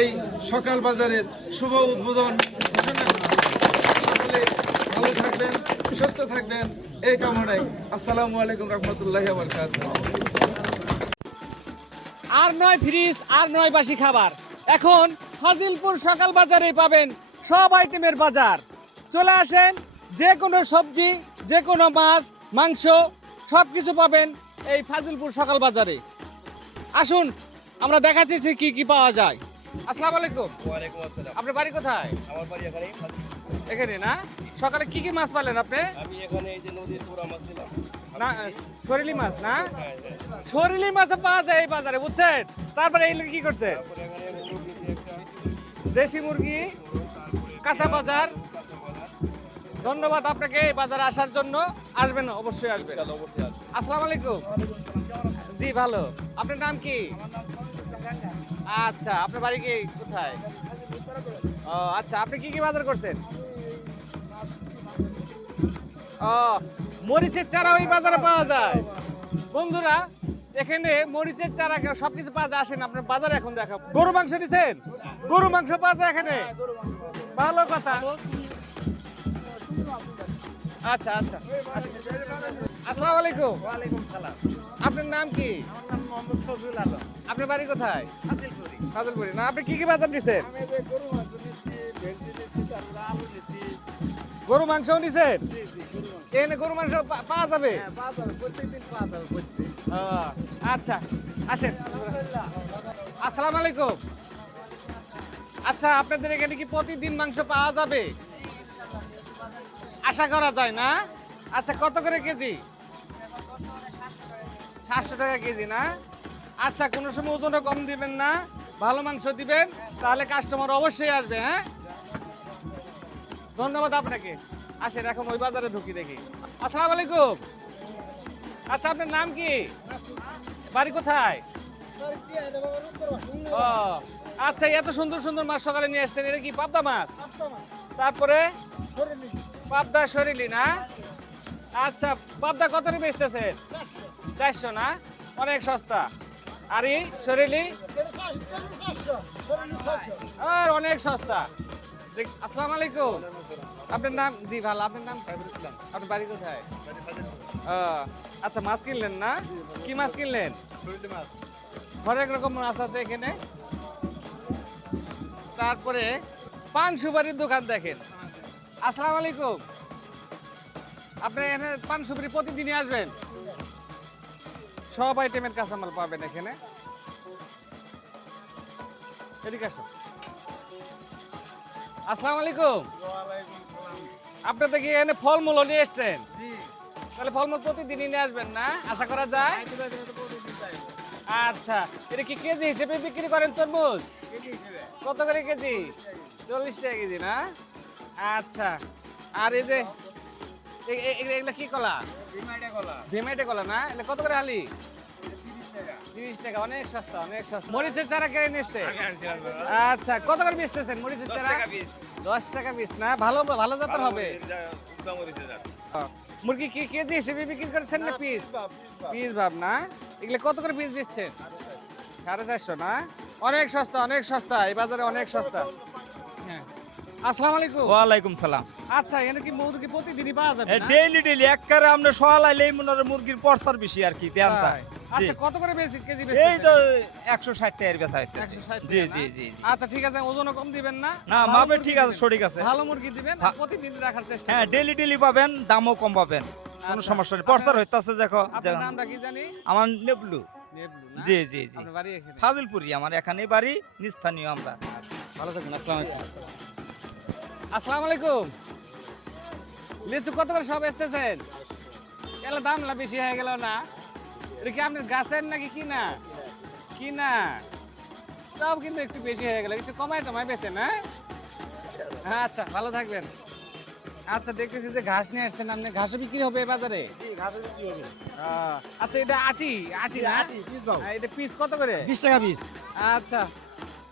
এই সকাল বাজারের শুভ উদ্বোধন ঘোষণা করছি। সকলে ভালো থাকবেন, সুস্থ থাকবেন এই কামনায়। আসসালামু আলাইকুম রহমতুল্লাহি ওয়া বারাকাতুহু। আর নয় ফ্রিজ, আর নয় বাসি খাবার, এখন ফাজিলপুর সকাল বাজারে পাবেন সব আইটেমের বাজার। চলে আসেন, যে কোনো সবজি, যে কোনো মাছ, মাংস সব কিছু পাবেন এই ফাজিলপুর সকাল বাজারে। আসুন আমরা দেখাচ্ছি কি কি পাওয়া যায়। আসসালামু আলাইকুম। ওয়ালাইকুম আসসালাম। আপনার বাড়ি কোথায়? আমার বাড়ি এখানে। এখানে না? সকালে কি কি মাছ পেলেন আপনি? আমি এখানে এই যে নদীর পুরা মাছ ছিলাম না, সরিলি মাছ না? সরিলি মাছ পাওয়া যায় এই বাজারে, বুঝছেন? তারপরে এই লোক কি করছে? তারপরে এখানে মুরগ দিয়েছি একটা, দেশি মুরগি, কাঁচা বাজার। ধন্যবাদ আপনাকে এই বাজারে আসার জন্য। আসবেন, অবশ্যই আসবেন। ইনশাআল্লাহ অবশ্যই আসবে। আসসালামু আলাইকুম। জি ভালো। আপনার নাম কি? আচ্ছা, আপনার বাড়ি কি কোথায়? ও আচ্ছা, আপনি কি কি বাজার করছেন? ও, মরিচের চারা ওই বাজারে পাওয়া যায়। বন্ধুরা, এখানে মরিচের চারা সবকিছু পাওয়া যায়। আসেন আপনার বাজারে এখন দেখাবো। গরু মাংস দিচ্ছেন? গরু মাংস পাওয়া যায় এখানে? ভালো কথা। আচ্ছা আচ্ছা, আসসালামু আলাইকুম। ওয়ালাইকুম সালাম। আপনার নাম কি? আমার নাম মোহাম্মদ ফজলুল আলম। আপনার বাড়ি কোথায়? ফাজিলপুরি। ফাজিলপুরি না? আপনি কি কি বাজার দিচ্ছেন? আমি যে গরু মাংস নিচ্ছি, ভেন্ডি নিচ্ছি, তারপরে আলু নিচ্ছি। গরু মাংসও নিচ্ছেন? জি জি, গরু মাংস। এখানে গরু মাংস পাওয়া যাবে? হ্যাঁ, বাজার প্রত্যেকদিন পাওয়া যাবে করছি। ও, আচ্ছা আসেন। আসসালামু আলাইকুম। আচ্ছা, আপনাদের এখানে কি প্রতিদিন মাংস পাওয়া যাবে? আশা করা যায় না? আচ্ছা, কত করে কেজি? 700 টাকা কেজি না? আচ্ছা, কোনো সময় ওজনও কম দিবেন না, ভালো মাংস দিবেন, তাহলে কাস্টমার অবশ্যই আসবে। হ্যাঁ, ধন্যবাদ আপনাকে। আসেন এখন ওই বাজারে ঢুকি দেখি। আসসালামু আলাইকুম। আচ্ছা, আপনার নাম কি? বাড়ি কোথায়? ও আচ্ছা, এত সুন্দর সুন্দর মাছ সকালে নিয়ে আসছেন, এটা কি পাবদা মাছ? তারপরে পাবদা শরীলি না? আচ্ছা, পাবদা কত করে বেচতেছেন? 400 না? অনেক সস্তা। আর এই শরীলি? আর অনেক সস্তা। আসসালামু আলাইকুম। আপনার নাম? জি ভালো। আপনার নাম? আপনার বাড়ি কোথায়? ও, আচ্ছা, মাছ কিনলেন না? কি মাছ কিনলেন? হরেক রকম মাছ আছে এখানে। তারপরে পান সুপারির দোকান দেখেন। আসসালামু আলাইকুম। আপনি এখানে পান সুপারি প্রতিদিনই আসবেন? সব আইটেমের কাঁচামাল পাবেন এখানে। এদিকে আসো। আসসালামু আলাইকুম। আপনি তো কি এখানে ফলমূল নিয়ে এসছেন? তাহলে ফলমূল প্রতিদিনই নিয়ে আসবেন না, আশা করা যায়? আচ্ছা, এটা কি কেজি হিসেবে বিক্রি করেন তরমুজ? কত করে কেজি? 40 টাকা কেজি না? আচ্ছা, আর এই যে এগুলা কি কলা? ভিমাইটে কলা না? এগুলা কত করে হালি? 30 টাকা। অনেক সস্তা, অনেক সস্তা। মরিচের চারা কিনে নিয়ে এসছে? আচ্ছা, কত করে বেচতেছেন মরিচের চারা? 10 টাকা পিস না? ভালো ভালো জাতের হবে। মুরগি কি কেজি হিসেবে বিক্রি করছেন না পিস? পিস ভাব না? এগুলো কত করে পিস দিচ্ছেন? 450 না? অনেক সস্তা, অনেক সস্তা এই বাজারে, অনেক সস্তা। হ্যাঁ, আসসালামু আলাইকুম। ওয়ালাইকুম সালাম। আচ্ছা, এখানে কি মুরগি প্রতিদিনই পাওয়া যাবে না? ডেইলি ডেইলি একবারে আমরা সহালাইলেই মনে হয় মুরগির পর্সার বেশি আর কি দেন চাই। আচ্ছা, কত করে কেজি এই বেচতেছেন? তো 160 টাকার বেচা হইতেছে। 160 জি টাকা না? জি জি জি। আচ্ছা, ঠিক আছে, ওজনও কম দিবেন না? না, ভালো মাপে মুরগি ঠিক আছে, দিবেন। সঠিক আছে। ভালো মুরগি দিবেন, হ্যাঁ। প্রতিদিন রাখার চেষ্টা হ্যাঁ, করবেন। ডেইলি ডেইলি পাবেন, দামও কম পাবেন, কোনো আচ্ছা। সমস্যা নেই। পর্সার হইতাছে দেখো। আপনার নামটা কি জানি? আমার নেবলু। নেবলু না? জি জি জি। আপনার বাড়ি এখানে? ফাজিলপুরি আমার এখানেই বাড়ি, স্থানীয় আমরা। ভালো থাকুন। আসসালামু আলাইকুম। আসসালামু আলাইকুম। লিচু কত করে সব এসতেছেন? এলা দামলা বেশি হয়ে গেল না? এটা কি আপনার গাছের নাকি কিনা? কিনা? সব কিন্তু একটু বেশি হয়ে গেল, একটু কমায় টমায় বেচেন না? আচ্ছা, ভালো থাকবেন। আচ্ছা, দেখতেছি যে ঘাস নিয়ে আসছেন আপনি। ঘাসও বিক্রি হবে এই বাজারে? আচ্ছা, এটা আটি আটি না? এটা পিস কত করে? 20 টাকা পিস। আচ্ছা,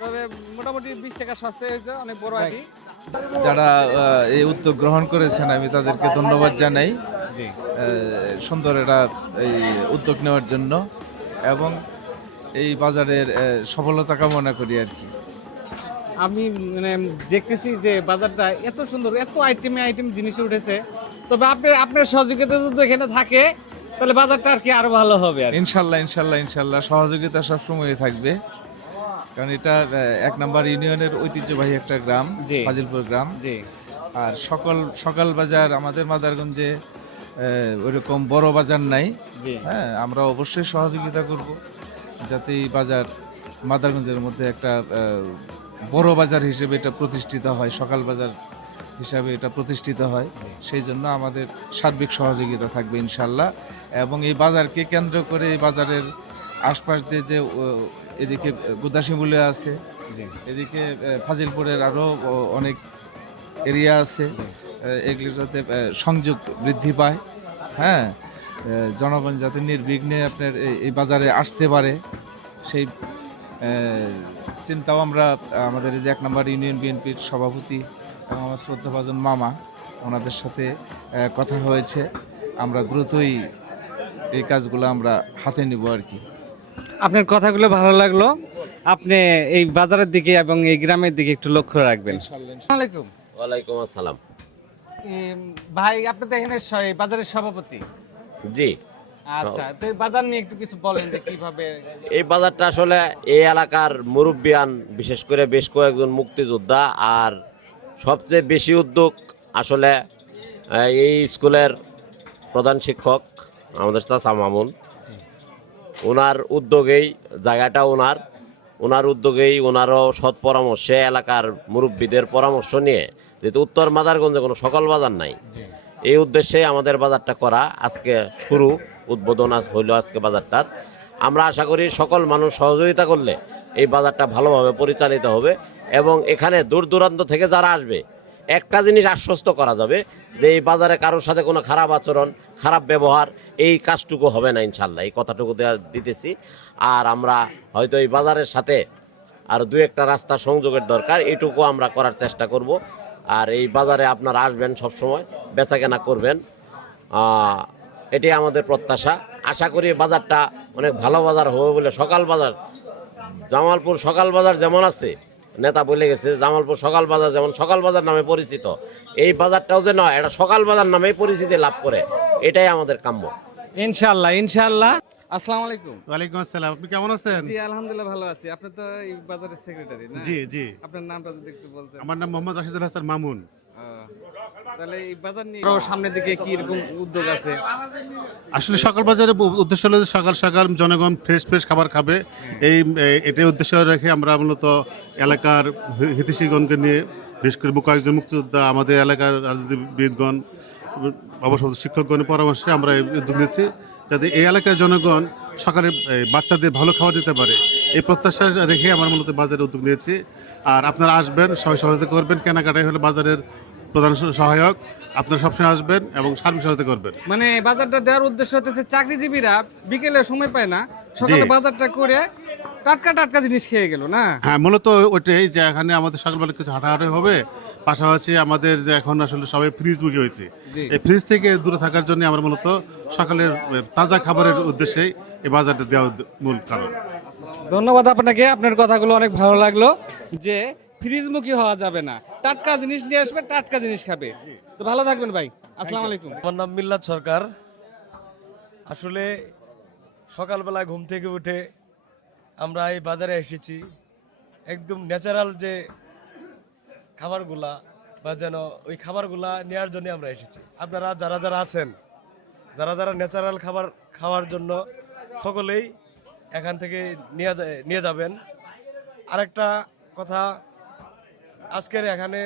তবে মোটামুটি 20 টাকা সস্তায় হয়েছে, অনেক বড় আটি। যারা এই উদ্যোগ গ্রহণ করেছেন আমি তাদেরকে ধন্যবাদ জানাই। সুন্দর একটা এই উদ্যোগ নেওয়ার জন্য, এবং এই বাজারের সফলতা কামনা করি আর কি। আমি মানে দেখতেছি যে বাজারটা এত সুন্দর, এত আইটেম জিনিস উঠেছে। তবে আপনার সহযোগিতা যদি এখানে থাকে তাহলে বাজারটা আর কি আরো ভালো হবে আর কি। ইনশাল্লাহ সহযোগিতা সবসময় থাকবে, কারণ এটা 1 নম্বর ইউনিয়নের ঐতিহ্যবাহী একটা গ্রাম, জি। ফাজিলপুর গ্রাম। জি আর সকাল বাজার আমাদের মাদারগঞ্জে ওইরকম বড় বাজার নাই। জি হ্যাঁ, আমরা অবশ্যই সহযোগিতা করব যাতে এই বাজার মাদারগঞ্জের মধ্যে একটা বড় বাজার হিসেবে এটা প্রতিষ্ঠিত হয়, সকাল বাজার হিসাবে এটা প্রতিষ্ঠিত হয়। সেই জন্য আমাদের সার্বিক সহযোগিতা থাকবে ইনশাল্লাহ। এবং এই বাজারকে কেন্দ্র করে এই বাজারের আশপাশ দিয়ে যে এদিকে গুদাসিমুলে আছে, জি এদিকে ফাজিলপুরের আরও অনেক এরিয়া আছে, এগুলির যাতে সংযোগ বৃদ্ধি পায়। হ্যাঁ, জনগণ যাতে নির্বিঘ্নে আপনার এই বাজারে আসতে পারে, সেই চিন্তাও আমরা আমাদের এই যে 1 নম্বর ইউনিয়ন বিএনপির সভাপতি এবং আমার শ্রদ্ধাভাজন মামা, ওনাদের সাথে কথা হয়েছে। আমরা দ্রুতই এই কাজগুলো আমরা হাতে নিব আর কি। আপনার কথাগুলো ভালো লাগলো। আপনি এই বাজারের দিকে এবং এই গ্রামের দিকে একটু লক্ষ্য রাখবেন। আসসালামু আলাইকুম। ওয়ালাইকুম আসসালাম। ভাই, আপনি তো এখানে বাজারের সভাপতি। জি, আচ্ছা, তো এই বাজার নিয়ে একটু কিছু বলেন যে কিভাবে। এই বাজারটা আসলে এই এলাকার মুরব্বিয়ান, বিশেষ করে বেশ কয়েকজন মুক্তিযোদ্ধা আর সবচেয়ে বেশি উদ্যোগ আসলে এই স্কুলের প্রধান শিক্ষক আমাদের চাচা মামুন, ওনার উদ্যোগেই জায়গাটা ওনার উদ্যোগেই, ওনারও সৎ পরামর্শে, এলাকার মুরব্বীদের পরামর্শ নিয়ে, যেহেতু উত্তর মাদারগঞ্জে কোনো সকাল বাজার নাই, এই উদ্দেশ্যে আমাদের বাজারটা করা। আজকে উদ্বোধন হইল আজকে বাজারটার। আমরা আশা করি সকল মানুষ সহযোগিতা করলে এই বাজারটা ভালোভাবে পরিচালিত হবে এবং এখানে দূর দূরান্ত থেকে যারা আসবে একটা জিনিস আশ্বস্ত করা যাবে যে এই বাজারে কারোর সাথে কোনো খারাপ আচরণ, খারাপ ব্যবহার, এই কাজটুকু হবে না ইনশাল্লাহ, এই কথাটুকু দিতেছি। আর আমরা হয়তো এই বাজারের সাথে আর 2-1টা রাস্তা সংযোগের দরকার, এটুকু আমরা করার চেষ্টা করব। আর এই বাজারে আপনারা আসবেন, সবসময় বেচাকেনা করবেন, এটাই আমাদের প্রত্যাশা। আশা করি বাজারটা অনেক ভালো বাজার হবে বলে। সকাল বাজার, জামালপুর সকাল বাজার যেমন আছে, নেতা বলে গেছে জামালপুর সকাল বাজার যেমন সকাল বাজার নামে পরিচিত, এই বাজারটাও যে নয়, এটা সকাল বাজার নামেই পরিচিতি লাভ করে, এটাই আমাদের কাম্য। ইনশাআল্লাহ। আসসালামু আলাইকুম। ওয়ালাইকুম আসসালাম। আপনি কেমন আছেন? জি আলহামদুলিল্লাহ ভালো আছি। আপনি তো এই বাজারের সেক্রেটারি না? জি জি। আপনার নামটা যদি একটু বলতেন। আমার নাম মোহাম্মদ রাশিদুল হাসান মামুন। তাহলে এই বাজার নিয়ে আরো সামনের দিকে কি রকম উদ্যোগ আছে? আসলে সকাল বাজারে উদ্দেশ্য হলো যে সকাল সকাল জনগণ ফ্রেশ খাবার খাবে, এটাই উদ্দেশ্য রেখে আমরা মূলত এলাকার হিতৈষীগণকে নিয়ে, বিশেষ করে কয়েকজন মুক্তিযোদ্ধা, আমাদের এলাকার রাজনীতিবিদগণ, অবসর শিক্ষকগণের পরামর্শে আমরা এই উদ্যোগ নিচ্ছি যাতে এই এলাকার জনগণ সকালে বাচ্চাদের ভালো খাবার দিতে পারে, এই প্রত্যাশা রেখে আমরা মূলত বাজারে উদ্যোগ নিয়েছি। আর আপনারা আসবেন, সবাই সহযোগিতা করবেন, কেনাকাটাই হলো বাজারের প্রধান সহায়ক। আপনারা সবসময় আসবেন এবং সার্বিক সহযোগিতা করবেন। মানে বাজারটা দেওয়ার উদ্দেশ্য হচ্ছে চাকরিজীবীরা বিকেলে সময় পায় না, সকালে বাজারটা করে টাটকা জিনিস খেয়ে গেল না। হ্যাঁ, মূলত ওইটাই যে এখানে আমাদের সকালবেলা কিছু হাঁটাহাঁটি হবে, পাশাপাশি আমাদের যে এখন আসলে সবাই ফ্রিজমুখী হয়েছে, এই ফ্রিজ থেকে দূরে থাকার জন্য আমরা মূলত সকালের তাজা খাবারের উদ্দেশ্যেই এই বাজারটা দেওয়ার মূল কারণ। ধন্যবাদ আপনাকে, আপনার কথাগুলো অনেক ভালো লাগলো যে ফ্রিজমুখী হওয়া যাবে না, টাটকা জিনিস নিয়ে আসবে, টাটকা জিনিস খাবে। তো ভালো থাকবেন ভাই, আসসালামু আলাইকুম। আমার নাম মিল্লাত সরকার। আসলে সকালবেলা ঘুম থেকে উঠে আমরা এই বাজারে এসেছি, একদম ন্যাচারাল যে খাবারগুলা বা যেন ওই খাবারগুলা নেওয়ার জন্য আমরা এসেছি। আপনারা যারা আছেন, যারা ন্যাচারাল খাবার খাওয়ার জন্য সকলেই এখান থেকে নিয়ে যাবেন। আরেকটা কথা, আজকের এখানে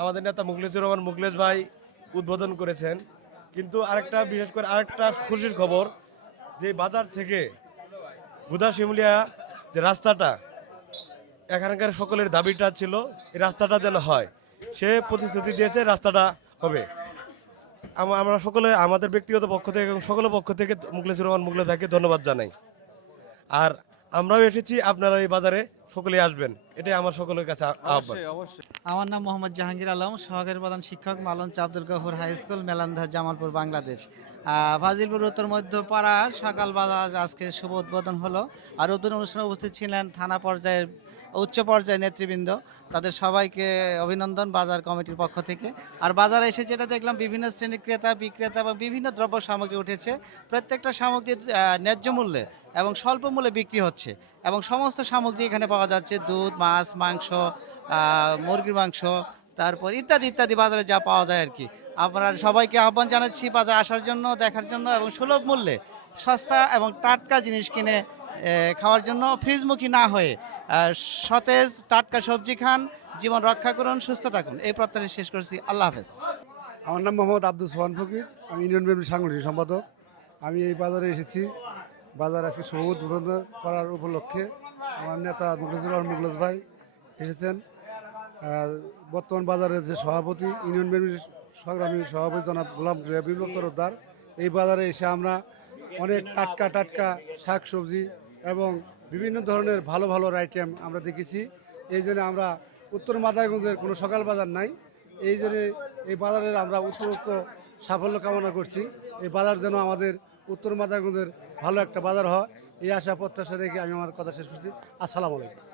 আমাদের নেতা মুখলেসুর রহমান মুখলেস ভাই উদ্বোধন করেছেন, কিন্তু বিশেষ করে আরেকটা খুশির খবর যে বাজার থেকে গুদা শিমুলিয়া যে রাস্তাটা, এখানকার সকলের দাবিটা ছিল এই রাস্তাটা যেন হয়, সে প্রতিশ্রুতি দিয়েছে রাস্তাটা হবে। আমরা সকলে, আমাদের ব্যক্তিগত পক্ষ থেকে এবং সকলের পক্ষ থেকে মুখলেসুর রহমান মুখলেস ভাইকে ধন্যবাদ জানাই। আর আমরাও এসেছি, আপনারা এই বাজারে সকলেই আসবেন, এটাই আমার সকলের কাছে আহ্বান। আমার নাম মোহাম্মদ জাহাঙ্গীর আলম, সহকারী প্রধান শিক্ষক, মালঞ্চ আব্দুল গফুর হাই স্কুল, মেলান্ধা, জামালপুর, বাংলাদেশ। ফাজিলপুর উত্তর মধ্যপাড়া সকাল বাজার আজকে শুভ উদ্বোধন হলো। আর উদ্বোধন অনুষ্ঠানে উপস্থিত ছিলেন থানা পর্যায়ের উচ্চ পর্যায়ের নেতৃবৃন্দ, তাদের সবাইকে অভিনন্দন বাজার কমিটির পক্ষ থেকে। আর বাজারে এসে যেটা দেখলাম, বিভিন্ন শ্রেণীর ক্রেতা বিক্রেতা এবং বিভিন্ন দ্রব্য সামগ্রী উঠেছে। প্রত্যেকটা সামগ্রী ন্যায্য মূল্যে এবং স্বল্প মূল্যে বিক্রি হচ্ছে, এবং সমস্ত সামগ্রী এখানে পাওয়া যাচ্ছে, দুধ, মাছ, মাংস, মুরগির মাংস, তারপর ইত্যাদি ইত্যাদি বাজারে যা পাওয়া যায় আর কি। আপনারা সবাইকে আহ্বান জানাচ্ছি বাজার আসার জন্য, দেখার জন্য, এবং সুলভ মূল্যে সস্তা এবং টাটকা জিনিস কিনে খাওয়ার জন্য, ফ্রিজমুখী না হয়ে সতেজ টাটকা সবজি খান, জীবন রক্ষা করুন, সুস্থ থাকুন, এই প্রত্যাশা শেষ করছি। আল্লাহ হাফেজ। আমার নাম মোহাম্মদ আব্দুল সোহান ফকির, আমি ইউনিয়ন বিএনপির সাংগঠনিক সম্পাদক। আমি এই বাজারে এসেছি, বাজার আজকে শুভ উদ্বোধন করার উপলক্ষে আমার নেতা মুখলেস ভাই এসেছেন। বর্তমান বাজারের যে সভাপতি, ইউনিয়ন বিএনপির সংগ্রামী সভাপতি জনাব গোলাম বিপ্লব তরফদার, এই বাজারে এসে আমরা অনেক টাটকা টাটকা শাক সবজি এবং বিভিন্ন ধরনের ভালো ভালো আইটেম আমরা দেখেছি। এই জন্য আমরা উত্তর মাদারগঞ্জের কোনো সকাল বাজার নাই, এই জন্য এই বাজারের আমরা উত্তরোত্তর সাফল্য কামনা করছি। এই বাজার যেন আমাদের উত্তর মাদারগঞ্জের ভালো একটা বাজার হয়, এই আশা প্রত্যাশা রেখে আমি আমার কথা শেষ করছি। আসসালামু আলাইকুম।